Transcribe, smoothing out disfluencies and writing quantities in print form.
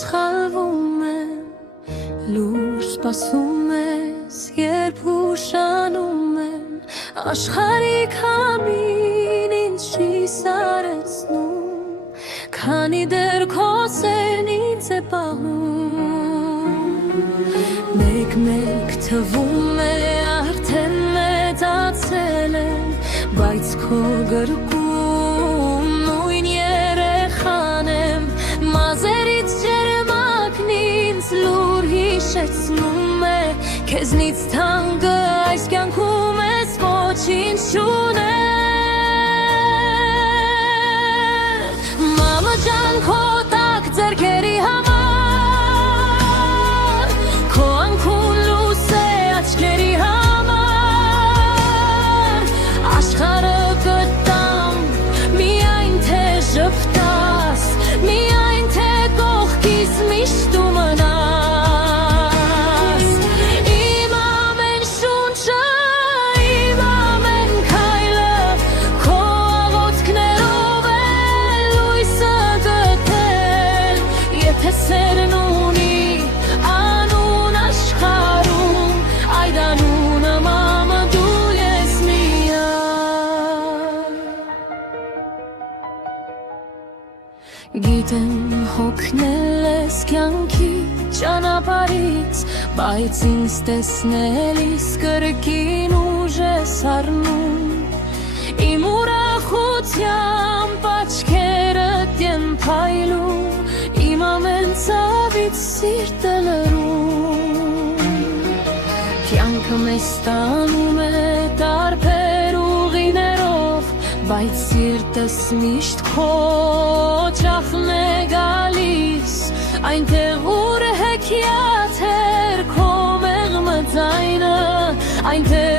սխալվում եմ, լուր սպասում ես, երբ ուշանում եմ, աշխարհի քամին ինձ չի սարեցնում, քանի դեռ քո սերն ինձ է պահում, մեկ-մեկ թվում է արդեն մեծացել եմ, բայց քո գրկում նույն երեխան եմ, մազերից ջերմակն ինձ լուր հիշեցնում է, քեզնից թանկը այս կյանքում ես ոչինչ չունեմ, մամա ջան քո տակ ձեռքերի համար, քո անքուն լույս է աչքերի համար, աշխարհը գտամ միայն թե ժպտաս, միայն թե կողքիս միշտ ու մնաս, իմ ամեն շունչը, իմ ամեն քայլը, քո աղոթքներով է լույսը գտել, եթե սերն ունի անուն աշխարհում, այդ անունը մամա դու ես միակ, գիտեմ հոգնել ես կյանքի ճանապարհից, բայց ինձ տեսնելիս կրկին ուժ ես առնում, իմ ուրախությամբ աչքերդ են փայլում, իմ ամեն ցավից սիրտը լռում, կյանքը մեզ տանում է տարբեր ուղիներով, բայց սիրտս միշտ քո ջախն է գալիս, այնտեղ ուր հեքիաթ էր քո մեղմը ձայնը, այնտեղ